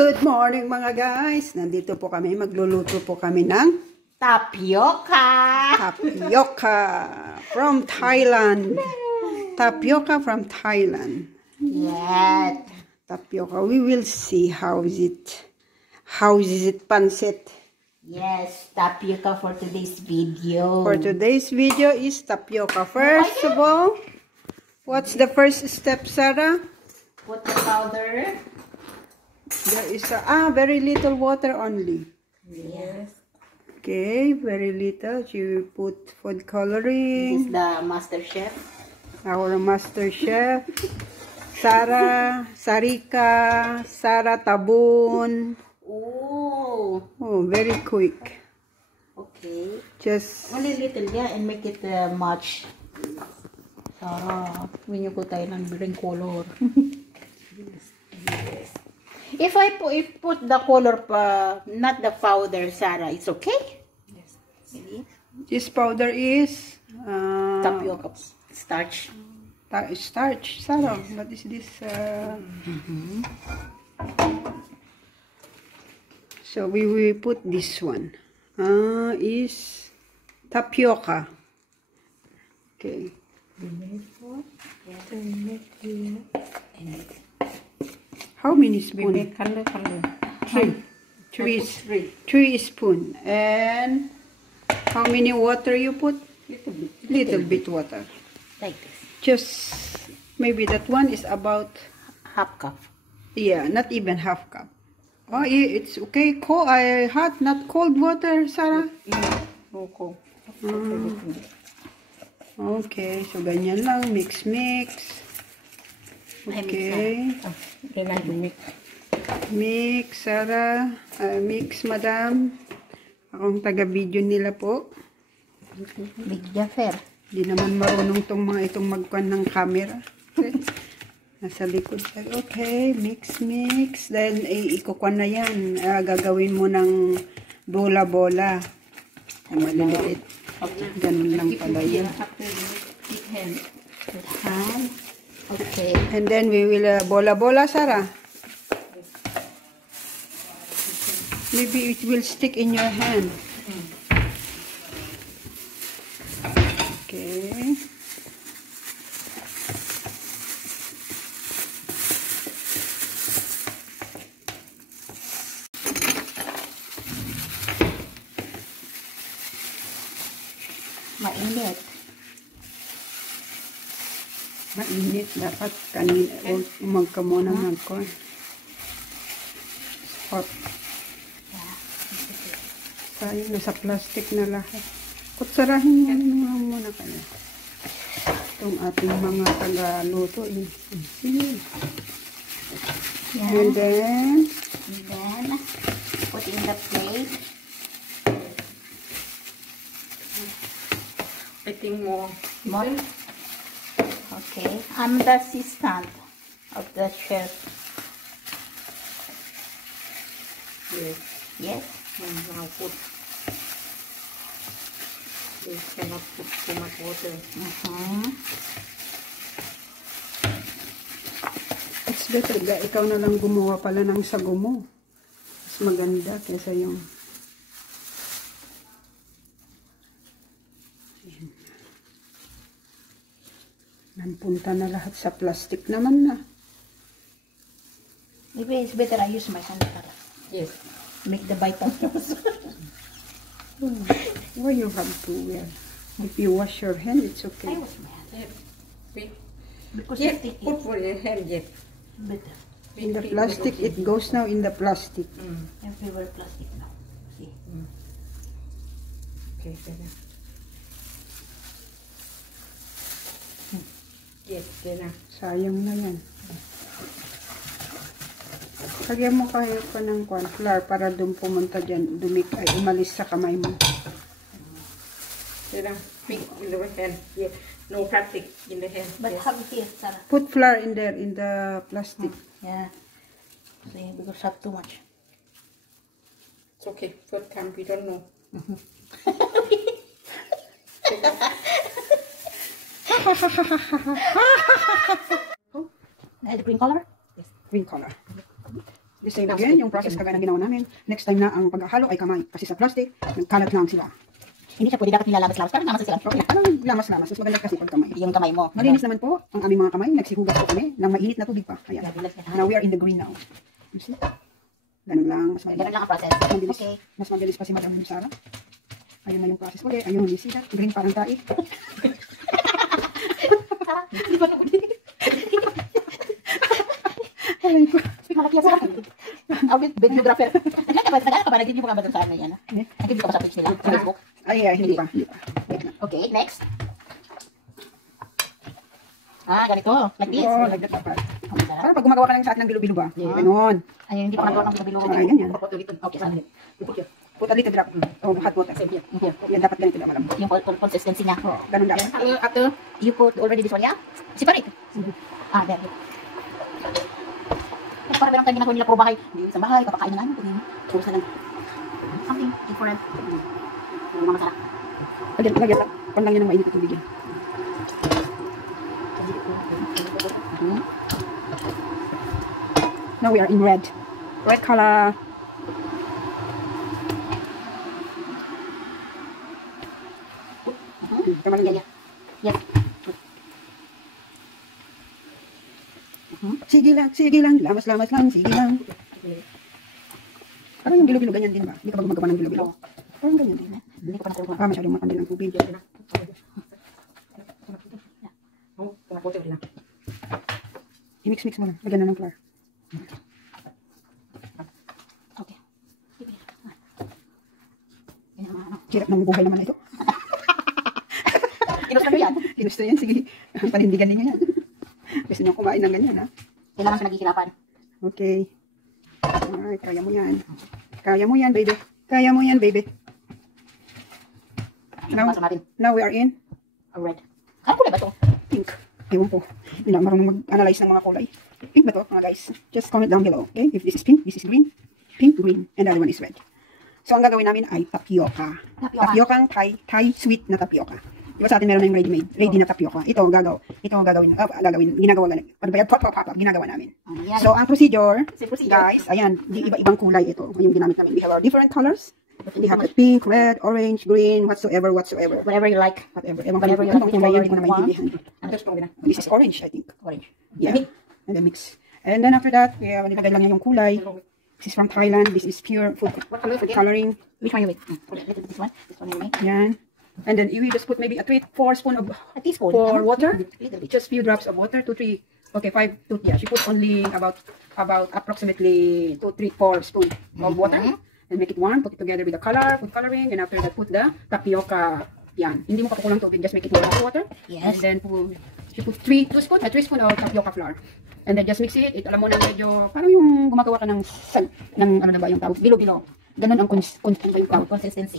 Good morning mga guys! Nandito po kami, magluluto po kami ng tapioca! Tapioca from Thailand. Tapioca from Thailand. Yes. Tapioca. We will see how is it. How is it pancit? Yes, tapioca for today's video. For today's video is tapioca. First of all, what's the first step, Sarah? Put the powder. There is very little water only. Yes. Okay, very little. You put food This coloring. is the master chef. Our master chef. Sarah, Sarika, Sarah Tabun. Oh. Oh, very quick. Okay. Just Only little, yeah, and make it much. Sarap. Winyo ko tayo ng green color. Yes. If I put the color, not the powder, Sarah, it's okay? Yes. See? this powder is Tapioca starch. Starch. Sarah, what is this? So we will put this one. Is tapioca. Okay. How many spoons? Three spoon. And how many water you put? Little bit water. Like this. Just maybe that one is about Half cup. yeah, not even half cup. Oh, it's okay. Cold, hot, not cold water, Sarah. Okay. Okay, so ganyan lang, mix. Okay. Mix, Sarah. Mix, madam. Akong taga-video nila po. Big Jaffer. Di naman marunong tong mga itong magkuhan ng camera. Okay. Nasa likod. Okay, mix. Then, ikukuhan na yan. Gagawin mo ng bola-bola. Maliliit. Ganun lang pala yan. Okay. And then we will bola-bola, Sarah. Maybe it will stick in your hand. Okay. Mainit. Mainit. Dapat kanina. Umag ka muna ng corn. Hot. Sayang, nasa plastic na lahat. Kutsarahin mo muna kaya. Itong ating mga taga-luto. Sige. Yeah. And then, put in the plate. I think more. Okay. I'm the assistant of the chef. Yes. Yes. Now put. They cannot put too much water. it's better. Ikaw na lang gumawa pala ng sago mo. Mas maganda kaysa yung nanpunta na lahat sa plastic naman na. Maybe it's better I use my hand para Yes. make the bite on yours. Why you have to wear? If you wash your hand, it's I okay. wash my hand. Because Yes. it's sticky. Put for your hand. Yes. Better. In the plastic, it goes now in the plastic. Everywhere plastic now. See. Okay. Yes. Then. Sayang na yan. Lagyan mo kayo pa ng corn flour para doon pumunta dyan, umalis sa kamay mo. Then. Pink in the hand. Yes. No plastic in the hand. But Yes. have it here, Sarah. Put flour in there, in the plastic. Yeah. See, because have too much. It's okay. First time we don't know. And green color? Green color. The same again, yung process kagaya ng ginawa namin. Next time na ang paghahalo ay kamay. Kasi sa plastic, nagkalat lang sila. Hindi siya pwede dapat nilalabas-labas. Parang naman sila. Okay. Anong lamas-lamas? Mas maganda kasi pag kamay. Yung kamay mo. Malinis naman po ang aming mga kamay. Nagsihugas po kami ng mainit na tubig pa. Ayan. Now we are in the green now. You see? Ganun lang. Mas Ganun mabilis. lang ang process. Mabilis. Okay. Mas mabilis pa si Madam Sarah. Ayun na yung process ulit. Ayun, you see that? Green parang tae. Hindi ba naman? Aray ko. Malaki sa akin. Awit, videographer. Nagkakabalan ka ba? Nag-review ka ba doon sa ano yan? Nag-review ka ba sa page nila? Sa Facebook? Ay, hindi pa. Hindi pa. Wait lang. Okay, next. Ganito. Like this. Oo, like that dapat. Parang pag gumagawa ka lang sa atin ng bilo-bilo ba? Ganon. Ay, hindi pa nagawa ng bilo-bilo. Ay, ganyan. Okay, saan? Put a little drop. Oh, hot water. Yan dapat ganito lang alam. Yung consistency niya. Oh, ganun dapat. After you put already this one, yeah? Separate. There. Parang meron tayong ginagawa nila puro bahay. Hindi sa bahay, kapakain na namin. Puro sa lang. Something different. Yung mga masarap. Lagyan lang. Pan lang yan ng mainit at tubig yan. Now we are in red. Red color. Tama lang yan. Yes. Sige lang. Lamas-lamas lang. Sige lang. Parang yung bilo-bilo, ganyan din ba? Hindi ka ba gumagawa ng bilo-bilo? Parang ganyan din. Hindi ko pa natuloy. Masyadong matandi ng tubig. I-mix-mix mo lang. Lagyan na ng flour. Okay. Hirap ng buhay naman na ito. Inos na yan. Ginusto yan, sige. Panindigan ninyo yan. Gusto nyo kumain ng ganyan, ha? Kailangan siya naghihirapan. Okay. Alright, kaya mo yan. Kaya mo yan, baby. Kaya mo yan, baby. Now we are in Red. Ano kulay ba ito? pink. Ewan ko. Hindi na marunong mag-analyze ng mga kulay. Pink ba ito, mga guys? Just comment down below, okay? If this is pink, this is green. Pink, green, and the other one is red. So, ang gagawin namin ay tapioca. Tapiocang Thai sweet na tapioca. Diba sa atin meron na yung ready na tapioca. Ito gagawin, ginagawa namin. So, ang procedure, guys, ayan, di iba-ibang kulay ito. Yung ginamit namin. We have our different colors. We have the pink, red, orange, green, whatsoever. Whatever you like. Whatever you yung like. kulay yan, hindi ko na maintindihan. This is orange, I think. Orange. Yeah. And then mix. And then after that, nilagay lang niya yung kulay. This is from Thailand. This is pure food coloring. Which one you make? This one? This one you make? Yan. And then you will just put maybe a 4 spoon of A teaspoon. for water. Little bit. Just few drops of water. 2, 3. Okay, 5 to, yeah. She put only about approximately 2, 3, 4 spoon of water. And make it warm. Put it together with the food coloring. And after that, put the tapioca. Yan. Hindi mo papakulang tubig. Just make it warm water. Yes. And then she put 3 spoon of tapioca flour. And then just mix it. Alam mo na medyo, parang yung gumagawa ka ng ano na ba yung tawag? Bilo-bilo. Ganun ang consistency.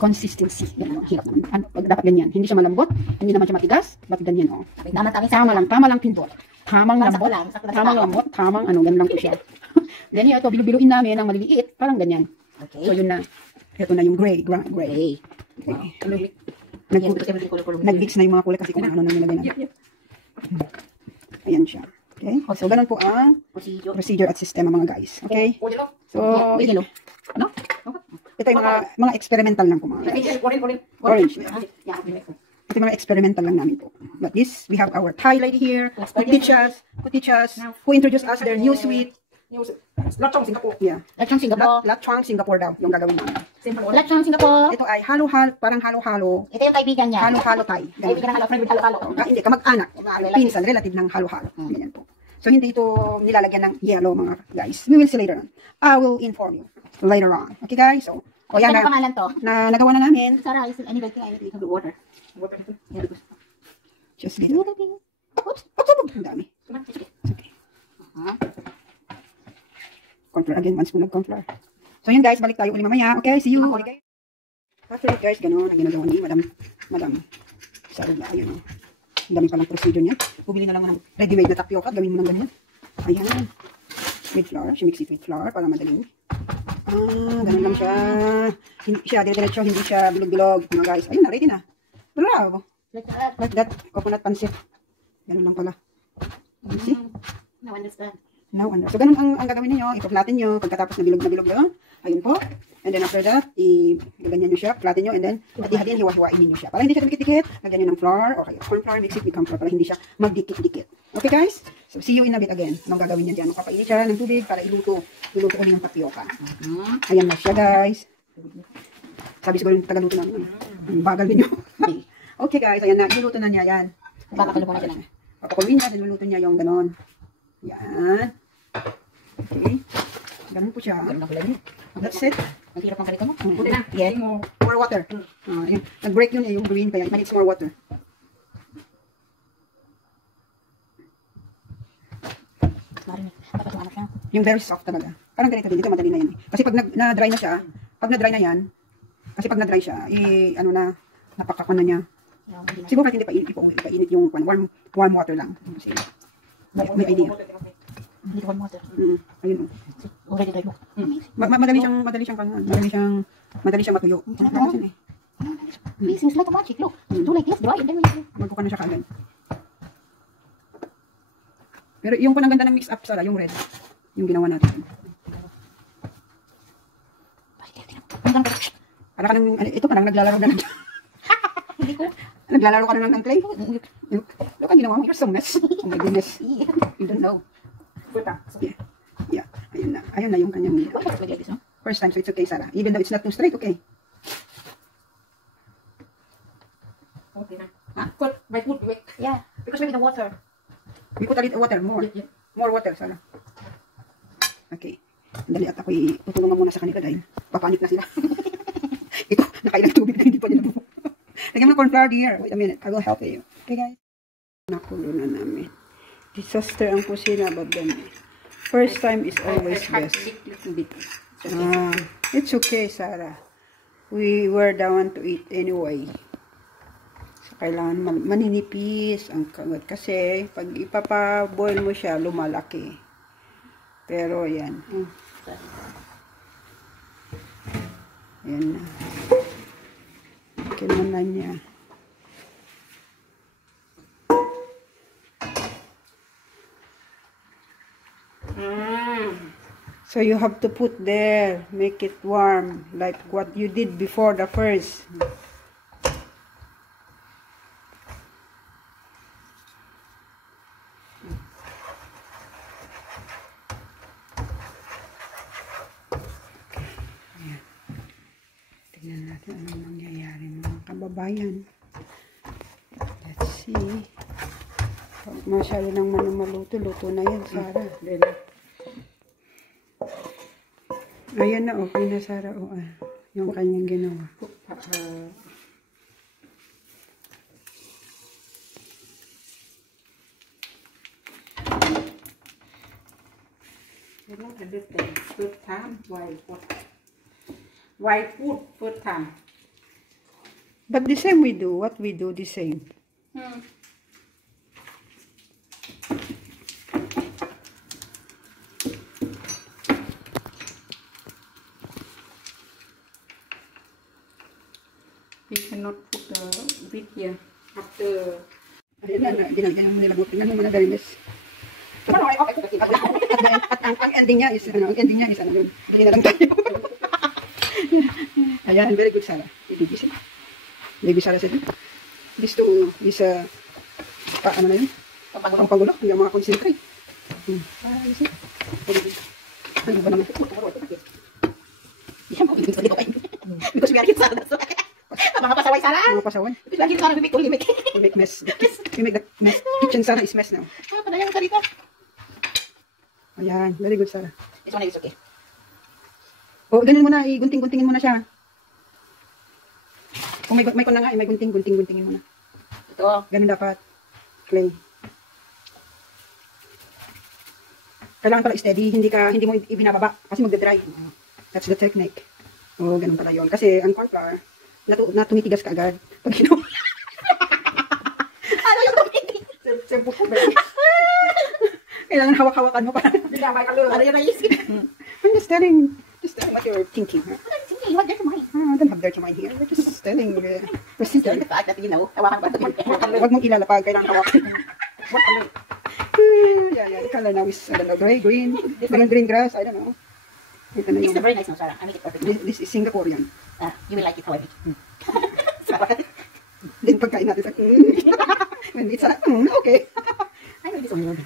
Yan, hirap naman. Dapat ganyan. Hindi siya malambot. Hindi naman siya matigas. Ba't ganyan, oh. Tama lang pindot. Tamang lambot. Tamang ganun lang po siya. Then ito, bilo-biluin namin ng maliliit. Parang ganyan. Okay. So yun na. Ito na yung gray. Okay. Nag-mix na yung mga kulay kasi kung ano na nilagay natin. Ayan siya. Okay? So, ganun po ang procedure at sistema, mga guys. Okay? So, No? ito yung mga experimental lang po, mga guys. Orange. Ito yung mga experimental lang namin po. But this, we have our Thai lady here who teach us, who introduce us their new sweet. Lechong Singapore. Yeah. Lechong Singapore. Lechong Singapore daw, yung gagawin namin. Lechong Singapore. Ito ay parang halo-halo. Ito yung kaibigan niya. Halo-halo Thai. Kaibigan ng friend with halo-halo. Hindi, kamag-anak. Pinsan, relative ng halo-halo. Ganyan po. So, hindi ito nilalagyan ng yellow, mga guys. We will see later on. I will inform you later on. Okay, guys? So, yan Ano pangalan to? na nagawa na namin. Sarah, anybody think I need to have water? Just a little. Oops. Ang dami. Okay. Cornflour again, 1 spoon of cornflour. So, yun guys, balik tayo ulit mamaya. Okay, see you. Okay. After that, guys, ganun ang ginagawa ni Madam Sarula. Ayun, oh. Ang dami palang procedure niya. Bumili na lang ng ready-made na tapioca. Gawin mo ng ganyan. Ayan. With flour. She mix it with flour para madaling. Ganun lang siya. Hindi siya dire-diretso. Hindi siya bilog-bilog. Mga guys. Ayun na, ready na. Bravo. Like that. Coconut pancit. Ganun lang pala. You see? No, understand. Now, so, ganun ang gagawin niyo. Ipa-flatten nyo. Pagkatapos na bilog yun. Ayun po. And then after that, i-ganyan nyo siya. Flatten nyo. And then, hati-hatiin, hiwa-hiwain niyo siya. Para hindi siya dikit-dikit, lagyan nyo ng flour. Okay, corn flour, mix it with corn flour. Para hindi siya magdikit-dikit. Okay, guys? So, see you in a bit again. Anong gagawin niya dyan? Magpapainit siya ng tubig para iluto ulit yung tapioca. Ayan na siya, guys. Sabi siguro yung tagaluto namin. Bagal ninyo. Okay, guys. Ayan na. Iluluto na niya. Yan. Papakulo na siya na. Papakuloyin niya. Iluluto niya yung ganon. Yan. Okay. Ganun po siya. Ganun ang kulay niya. That's it. Ang hirap ng ganito mo. Puti na. Yeah. More water. Nag-break yun yung green kaya it needs more water. Yung very soft talaga. Parang ganito din. Dito madali na yan. Kasi pag na-dry na siya, kasi pag na-dry siya, ano na, napakakon na niya. Siguro kahit hindi pa ipainit yung warm water lang. Kasi may idea. Hindi ko water. Ayun. Already dry mo. Madali siyang matuyo. Amazing. It's like a magic. Look. Do like this, dry, and then we Magkuka na siya kaagad. Pero yung panang ganda ng mix up, Sarah, yung red. Yung ginawa natin. Para ka nang, ito parang naglalaro na lang. Hindi ko. Naglalaro ka na lang ng clay. Look, ang ginawa mo, you're so mess. Oh my goodness. You don't know. Yeah. Ayun na yung kanyang Why not like this, no? first time, so it's okay, Sarah. Even though it's not too straight, okay. Okay na. Put, by put, wait. Yeah. Because we need the water. We put a little water, more. Yeah. More water, Sarah. Okay. Dali at ako'y tutulungan muna sa kanila dahil papanik na sila. Ito, nakailang tubig na hindi pa nila bubo. Lagyan mo ng corn flour here. Wait a minute, I will help you. Okay, guys. Nakulo na namin. Disaster ang kusina, but then first time is always best. It's okay, Sarah. We were down to eat anyway. So, kailangan maninipis ang kagat. Kasi, pag ipapa-boil mo siya, lumalaki. Pero, yan. Yan na. Kinunan niya. So you have to put there, make it warm, like what you did before the first. Tingnan natin anong mangyayari mga kababayan. Let's see. Pag masyado nang maluto, luto na yan, Sarah. Ayan na, okay na, Sarah. Yung kanyang ginawa. First time, why put first time? But the same we do. What we do, the same. We cannot put the wheat here after. Ayan na, ginagawa mo nilabot. Tingnan mo muna, Darius. At ang ending niya is, yun. Dali na lang tayo. Ayan, very good, Sarah. Baby Sarah said, this ano na yun? Pampagulo. Yung mga concentrate. You see? Ano ba naman? Because we are kids, that's why. Mga pasaway, Sarah. Mga pasaway. Because we are kids, Sarah, we make We make mess. We make that mess. Kitchen Sarah is mess now. Padayan ka dito. Ayan, very good, Sarah. This one is okay. O, ganun muna, gunting-guntingin mo na siya. Kung may kun na nga, may gunting-guntingin mo na. Ito. Ganun dapat. Clay. Kailangan pala steady, hindi mo ibinababa kasi magda-dry. That's the technique. O, ganun pala yun. Kasi ang corn flour, tumitigas ka agad. Pag ginawa. Ano yung tumitigas? Kailangan hawak-hawakan mo para. Ano yung naisip? I'm just telling what you're thinking. Huh? You have dirty mind. I don't have dirty mind here. We're just telling procedure. The fact that, hawakan ba ito? Huwag mong ilalapag, kailangan hawakan. yeah. The color now is, I don't know, gray, green, green grass, I don't know. Ito na It's yung, very nice, no, Sarah. I make it perfect. this is Singaporean. You will like it how I make it. Then pagkain natin, when it's okay. I know this one.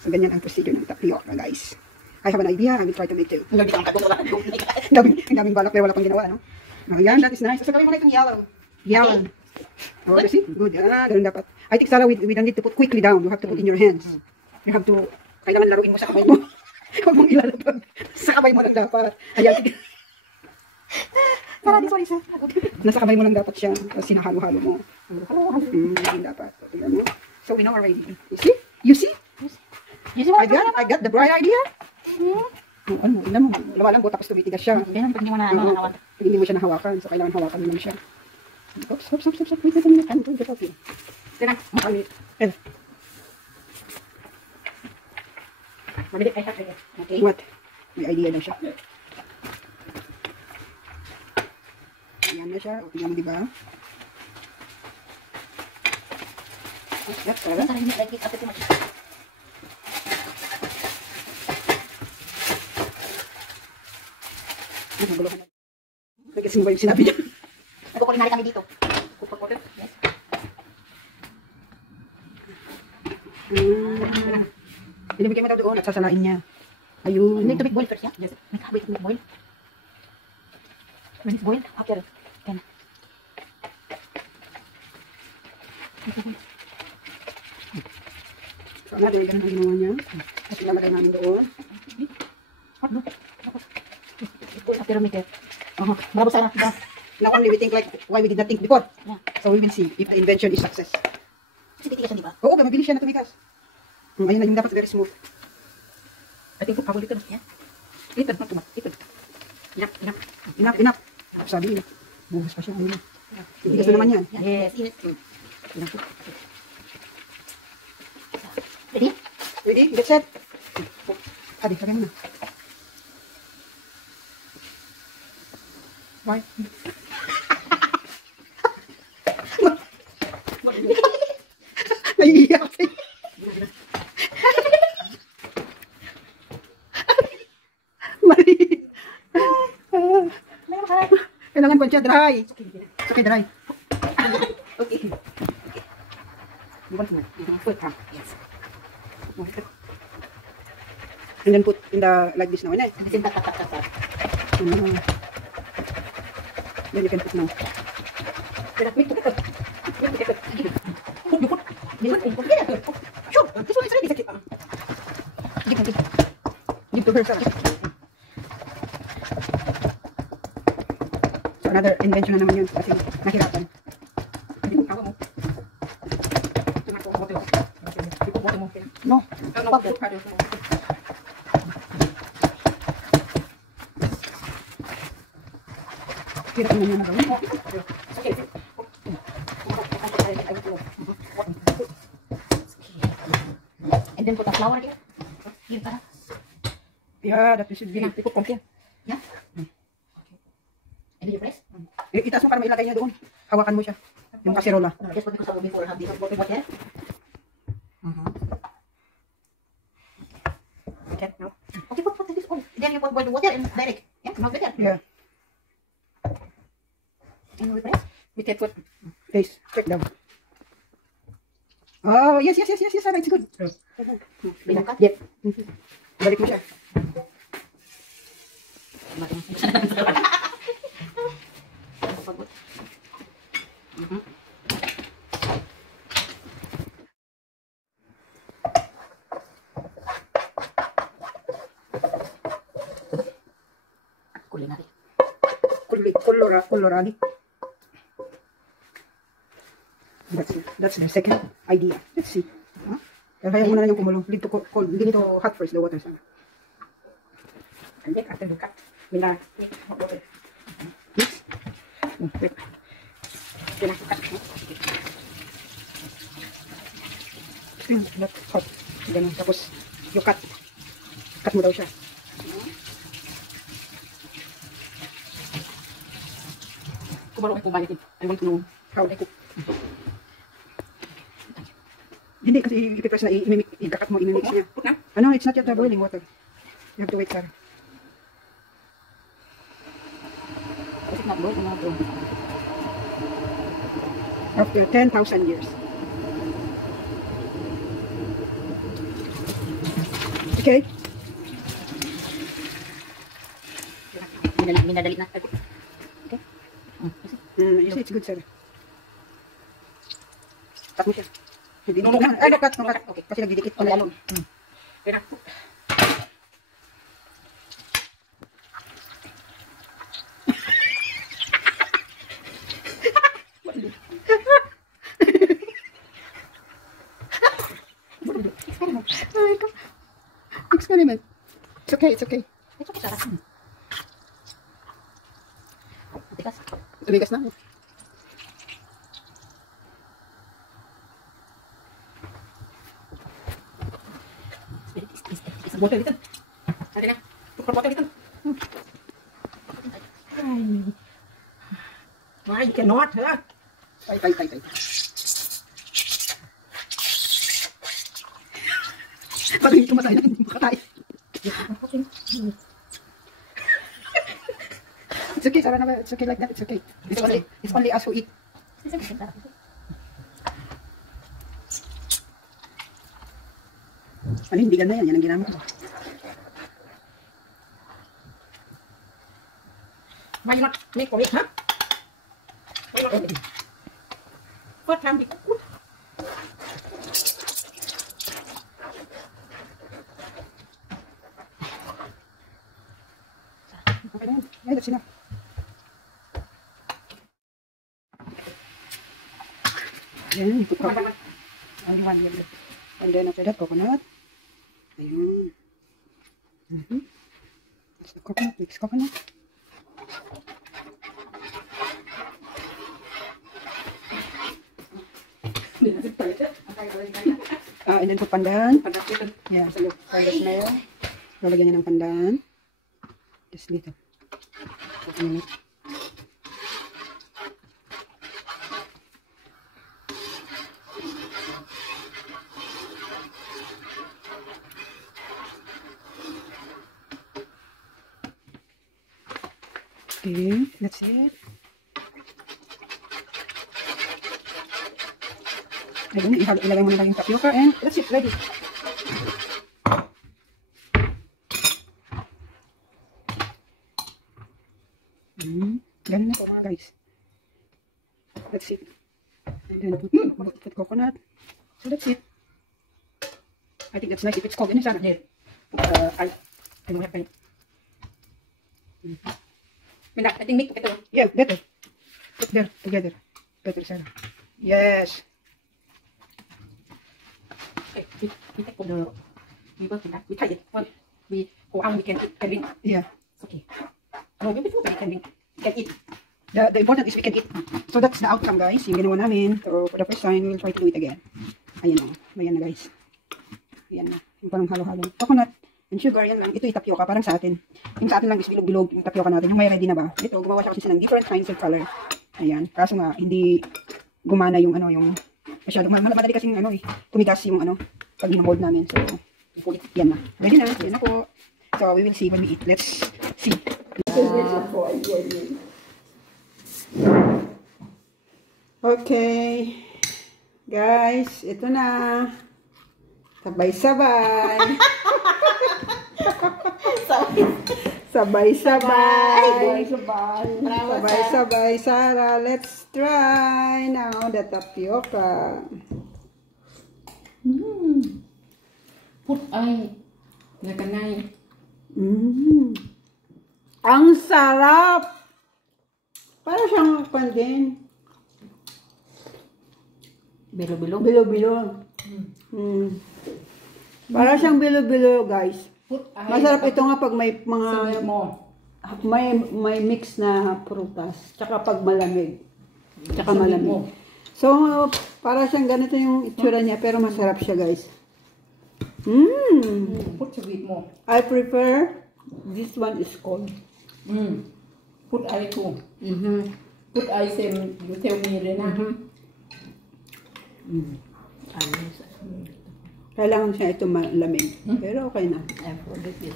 So, ganyan ang procedure ng tapioca, guys. I have an idea, I will try to make too. Hindi ka makatulog. Ang daming balak, pero wala pang ginawa, no? Oh, yan, that is nice. So, gawin mo na itong yellow. Yellow. Oh, you see? Good. Ganun dapat. I think, Sarah, we don't need to put quickly down. You have to put in your hands. You have to, kailangan laruin mo sa kamay mo. Huwag mong ilalabag. Sa kamay mo lang dapat. Ayan. Sarah, this one is Nasa kamay mo lang dapat siya. Tapos sinahalo-halo mo. Yun dapat. So, tingnan mo. So, we know already. You see? You see? You see what I got the bright idea. Ano, tingnan mo. Lawa lang ko, tapos tumitigas siya. Ganyan, pag hindi mo na hawakan. Hindi mo siya nahawakan. So, kailangan hawakan mo lang siya. Oops. Wait a minute. I'm going to help you. Tingnan, makamit. Mabilit ay sakit. Okay. What? May idea lang siya. Ayan na siya. O, tingnan mo, diba? Sarah, hindi like it after too much. Nagkasin ba yung sinabi niya? Nagkukulinari kami dito. Yes. Binibigay mo daw doon at sasalain niya. Ayun. You need to make boil first, yeah? Yes. Wait, make boil. When it's boiled, after, then. So, another, ganun ang ginawa niya. Tapos ilalagay namin doon. What? No. Boil after make it. Bravo, Sarah. Bravo. Now only we think like why we did not think before. Yeah. So we will see if the invention is success. Kasi titigas yan, di ba? Oo, mabilis siya na tumigas. Ayun na yung dapat very smooth. I think pagkabuli ka na. Yeah. Ito, not too much. Ito. Enough. Sabi niya. Buhos pa siya. Ayun na. Tigas na naman yan. Yes. Ready? Ready? Get set. Adi, lagay mo na. Why? Naiiyak kasi. Mali. Kailangan pa siya dry. Okay, dry. Okay. You want to yes. And then put in the, like this now, eh? And then tak. Then you can put now. Sure, this one is ready. Give to her, Sarah. So another invention na naman yun kasi nahirapan. Hawa mo. No. Hirap naman yung nagawin. And then put the flour here. Here, Sarah. Yeah, that should be. Put from here. Yeah. And then you press. Itaas mo para mailagay niya doon. Hawakan mo siya. Yung kaserola. Just put because before have this water. Okay, no? Okay, put this on. Then you put boil the water and direct. Yeah, not better. Yeah. And we press. We can put. Taste. Check down. Oh, yes, Sarah, it's good. Binangkat. Yep. Balik mo siya. Kulinari. Colorado. That's the second idea. Let's see. Huh? Kaya mo na lang yung kumulo. Leave to hot first, the water. And then after you cut. Mix. Wait. Not hot. Ganun. Tapos, you cut. Cut mo daw siya. Kumaro ay kumain. I want to know How I cook. Hindi kasi ipipress na imimik. Ikakat mo, imimix niya. Put na. Ano, it's not yet the boiling water. You have to wait, Sarah. Kasi not boiled, not boiled. After 10,000 years. Okay? Minadali na. Okay. You see, it's good, Sarah. Cut mo siya. Hindi No, no, cut. Ay, no, cut, no, cut. Okay. Kasi nagdidikit Ang pala. lalo. Okay na. Experiment. It's okay, it's okay. Ito kita rasan. Tikas. Tumigas na. Water dito. Dali na. Put water dito. Why you cannot, huh? Tay, tay, tay, tay. Parang hindi tumatay na, hindi makatay. It's okay, Sarah, naman. It's okay like that. It's okay. It's only us who eat. Panindigan na yan. Yan ang ginamit ko. Why you not make for it, huh? Why you not make it? First time we cook. Okay na yan. Ay, that's enough. Yan, put coconut. Only one yellow. And then after that, coconut. Ayun. That's the coconut. Mix coconut. And then put pandan. Yeah, for the smell. Lalagyan niya ng pandan. Just little. Okay, minute. Okay, that's it. Ayun, ilagay mo na lang yung tapioca and that's it, ready. Ganun na po mga guys. That's it. And then put coconut. So that's it. I think that's nice if it's cold. Ano sana? Yeah. I don't have any. I think make ito. Yeah, better. Put there together. Better, Sarah. Yes. Okay, we take for the we work in that. We try it. Well, we go out. We can drink. Yeah. It's okay. No, we before we can drink. We can eat. The important is we can eat. So that's the outcome, guys. Yung ginawa namin. So for the first time, we'll try to do it again. Ayan o. Ayan na, guys. Ayan na. Yung parang halo-halo. Coconut and sugar. Yan lang. Ito yung tapioca. Parang sa atin. Yung sa atin lang is bilog-bilog yung tapioca natin. Yung may ready na ba? Ito, gumawa siya kasi ng different kinds of color. Ayan. Kaso nga, hindi gumana yung ano, yung masyado. Madali kasing ano eh. Tumigas yung ano, pag ginamold namin. So, yan na. Ready na. Yan na po. So, we will see when we eat. Let's see. Okay. Guys, ito na. Sabay-sabay. Sabay-sabay. Sabay-sabay. Sarah, let's try now the tapioca. Put ay. Nakanay. Ang sarap. Para siyang pandin. Bilo-bilo. Bilo-bilo. Para siyang bilo-bilo, guys. Put ay. Masarap ito nga pag may mga Sabi mo. may mix na prutas, tsaka pag malamig. Tsaka Sabi malamig. mo. So, para siyang ganito yung itsura niya, pero masarap siya, guys. Put sabi mo. I prefer this one is cold. Put ay too. Put ay same. You tell me rin na. Kailangan siya ito malamig. Pero okay na. I forget it.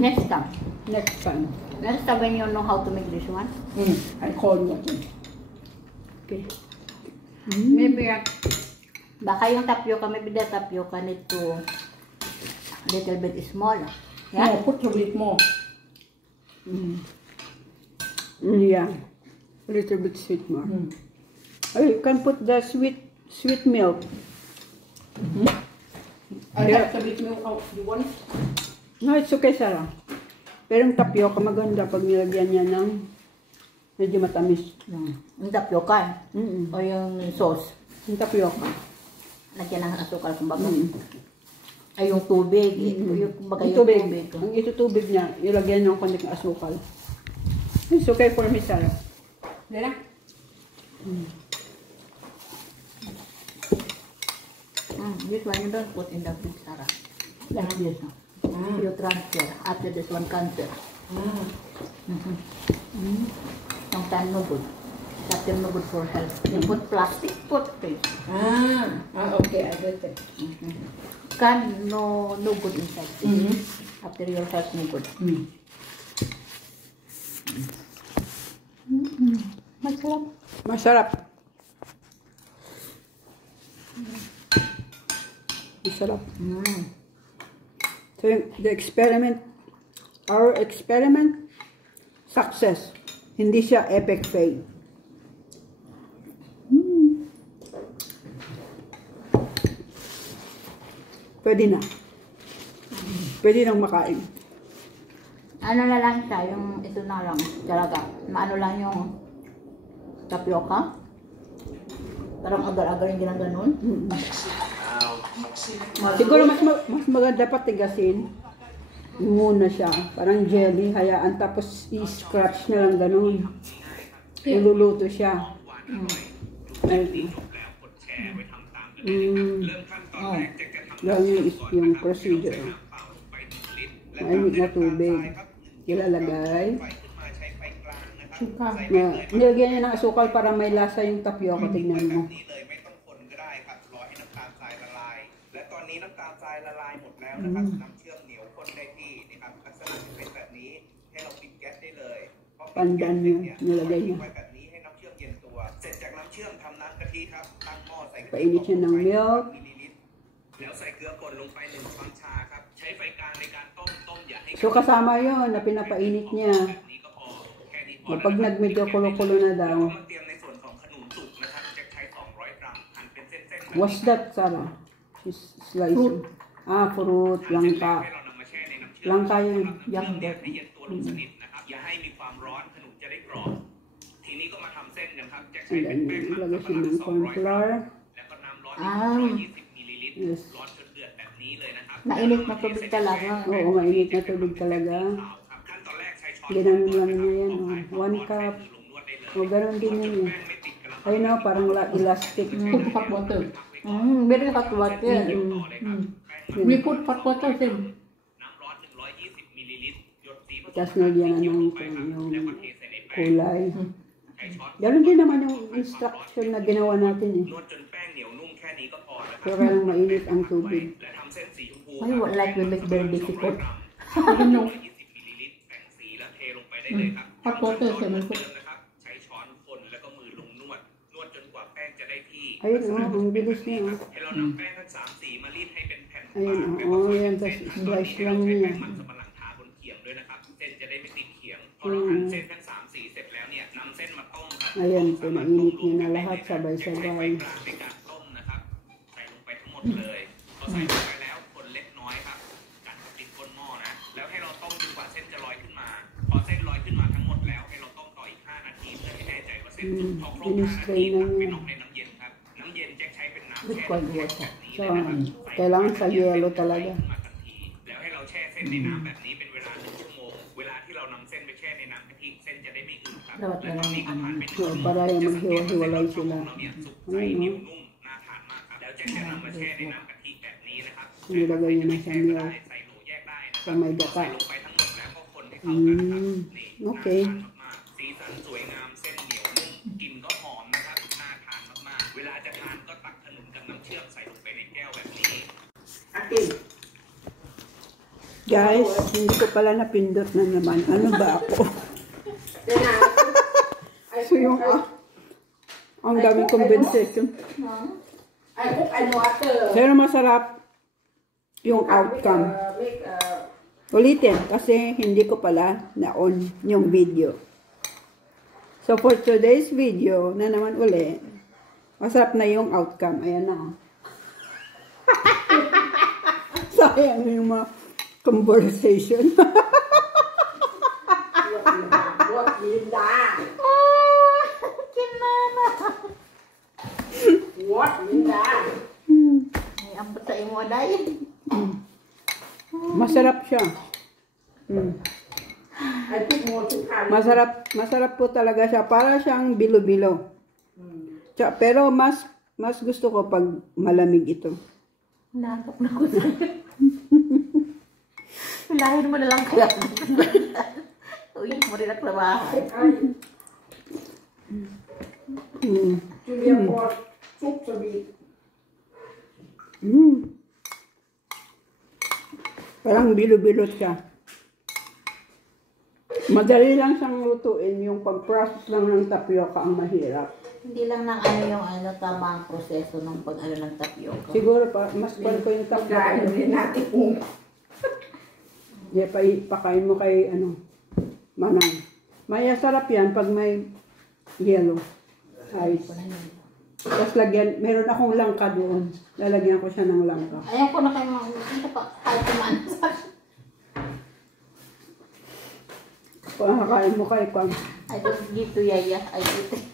Next time. Next time. Next time when you know how to make this one. I call you. Okay. Maybe, baka yung tapioca, maybe the tapioca need to little bit small. Yeah? No, put a bit more. Yeah. A little bit sweet more. Oh, you can put the sweet milk. I Yeah. have a bit milk out. You want it? No, it's okay, Sarah. Pero yung tapioca maganda pag nilagyan niya ng medyo matamis. Yung tapioca. O yung sauce. Yung tapioca. Lagyan ng asukal kumbaga. Ay, yung tubig. Yung, kumbaga, Yung yung tubig. tubig. Ang itutubig niya, ilagyan niyo ng konting asukal. It's okay for me, Sarah. There. This one you don't put in the fridge, Sarah. Like this. You transfer after this one cancer. Sometimes no good. Sometimes no good for health. You put plastic, put this. Okay, I get it. Can no good inside. After your health no good. Masarap. Masarap. Masarap. So, the experiment, our experiment, success. Hindi siya epic fail. Pwede na. Pwede nang makain. Ano na lang siya, yung ito na lang talaga. Maano lang yung tapioca. Parang agar-agar yung ginaganon. Siguro mas maganda pa tigasin. Muna siya. Parang jelly, hayaan. Tapos i-scratch na lang ganun. Iluluto siya. Yan yung procedure. Mainit na tubig. Ilalagay. Suka. Nilagyan niya ng asukal para may lasa yung tapioca. Tignan mo.ไม่ต้องคนก็ได้ครับรอให้น้ำตาลทรายละลายและตอนนี้น้ำตาลทรายละลายหมดแล้วนะครับน้ำเชื่อมเหนียวข้นได้ที่นะครับลักษณะเป็นแบบนี้ให้เราปิดแก๊สได้เลยพอปิดแก๊สเสร็จเนี่ยไว้แบบนี้ให้น้ำเชื่อมเย็นตัวเสร็จจากน้ำเชื่อมทำน้ำกะทิครับตั้งหม้อใส่กะทิ Painit siya ng milk. มิลลิลิตรแล้วใส่เกลือป่นลงไป1 ช้อนชาครับใช้ไฟกลางในการต้มอย่าให้ So kasama yon na pinapainit niya. แบบนี้ก็พอแค่นี้พอ Kapag nag-medyo kulo-kulo na daw. มาเตรียมในส่วนของขนุนสุกนะครับจะใช้200 กรัมหั่นเป็นเส้นๆแบบนี้ What's that, Sarah? She's slicing. Ah, fruit. Langka. ให้เรานำมาแช่ในน้ำเชื่อม Langka yun. ย่ำเด็ดให้เย็นตัวลงสนิทนะครับอย่าให้มีความร้อนขนมจะได้กรอบทีนี้ก็มาทำเส้นนะครับจะใช้ And เป็น then, แป้งมัน ilagay สำ siya ปะหลัง ng corn 200 กรัม flour. แล้วก็น้ำร้อน 120 มิลลิลิตร Yes. ร้อนจนเดือดแบบนี้เลยนะครับ Mainit na tubig talaga. Oo, mainit na tubig talaga. ขั้นตอนแรกใช้ช้อน Ganun lang niya yan. Oh. 1 cup. ลงนวดได้เลย O, ganun din yun eh. แป้งไม่ติดกระ Ayun na, parang elastic. Put hot water. Very hot water. ต่อเลยครับแป้ง We put hot water then. น้ำร้อน120 มิลลิลิตรหยดสีผสม Tapos nalagyan na ng แล้ว yung ก็เทใส่ในแป้ง kulay. ใช้ช้อน Ganun din naman yung instruction na ginawa natin eh. นวดจนแป้งเหนียวนุ่มแค่นี้ก็พอนะครั Pero kailang mainit ang tubig. และทำเส้นสีชมพู Why you like we make very difficult? 120 มิลลิลิตรแบ่งสีแล้วเทลงไปได้เลยครับ Hot water ใส่มัน เดิมนะครับใช้ช้อนคนแล้วก็มือลงนวดจนกว่าแป้งจะได้ที่ Ayun, oh, ang bilis niya. Oh. ให้เรานำแป้งทั้ง3 สีมารีดให้เป็นแผ่น Ayun, บาง oh, yan. Tapos slice เรา lang ใช้ niya. แป้งมันสำปะหลังทาบนเขียงด้วยนะครับเส้นจะได้ไม่ติดเขียงพอเราหั่นเส้นทั้ง3 สีเสร็จแล้วเนี่ยนำเส้นมาต้มครับ Ayan, pinainit niya na lahat ใช้ไฟ sabay-sabay. กลางในการต้มนะครับใส่ลงไปทั้งหมดเลยพอใส่ลงไปแล้วคนเล็กน้อยครับกันติดก้นหม้อนะแล้วให้เราต้มจนกว่าเส้นจะลอยขึ้นมาพอเส้นลอยขึ้นมาทั้งหมดแล้วให้เราต้มต่ออีก5 นาทีเพื่อให้แน่ใจว่าเส้นสุกพอครบ5 นาทีตักไปนอกในน้ำเย็นครับน้ำเย็นจะใช้เป็นน้ำแช่แบบนี้ So, เลยนะครับ kailangan sa yelo talaga. แล้วให้เราแช่เส้นในน้ำแบบนี้เป็นเวลา1 ชั่วโมงเวลาที่เรานำเส้นไปแช่ในน้ำกะทิเส้นจะได้ไม่อืดครับและตอนนี้ก็ผ่านไป1 ชั่วโมง Para จะ yung สังเกตว่าเส้น maghiwa-hiwalay เรา sila. เนี่ยสุกใสเหนียวนุ่มน่าทานมากครับแล้วจะนำมาแช่ในน้ำกะทิแบบนี้นะครับ Nilagay niya na sa แช่ก็ milk. ได้ใส่โหลแยกได้นะค Sa รับ may ใส่ gata. ลงไปทั้งหมดแล้วก็คนให้เข้ากันครับนี่ Okay. น่าทานมากๆสีสันสวยงามเส้นเหนียวนุ่มกลิ่นก็หอมนะครับน่าทานมากๆเวลาจะทานก็ตักขนุนกับน้ำเชื่อมใส่ลงไปในแก้วแบบนี้ Guys, hindi ko pala napindot na naman. Ano ba ako? So yung, ang daming compensation. I cook and water. Pero masarap yung outcome. Ulitin, kasi hindi ko pala na-on yung video. So for today's video, na naman uli, masarap na yung outcome. Ayan na. Sayang yung mga conversation. What Linda? Kinana. What Linda? May ambot sa imo day. Masarap siya. I put more to carry. Masarap po talaga siya. Para siyang bilo-bilo. Pero mas gusto ko pag malamig ito. Napok na ko sa'yo. Lahin mo na lang kaya. Uy, mo rin ang trabaho. Julia pork soup to be. Parang bilo-bilo siya. Madali lang siyang lutuin. Yung pag-process lang ng tapioca ang mahirap. Hindi lang ng ano yung tamang proseso ng pag-ano ng tapioca. Siguro mas pan ko yung tapioca. Kain din natin kung Yeah, pakain mo kay Manang. Maya sarap yan pag may yellow ice. Tapos lagyan, meron akong langka doon. Lalagyan ko siya ng langka. Ayan ko na kayo mga pa kahit kumain sa Kung nakakain mo kay Kwan. I don't give to Yaya. I give to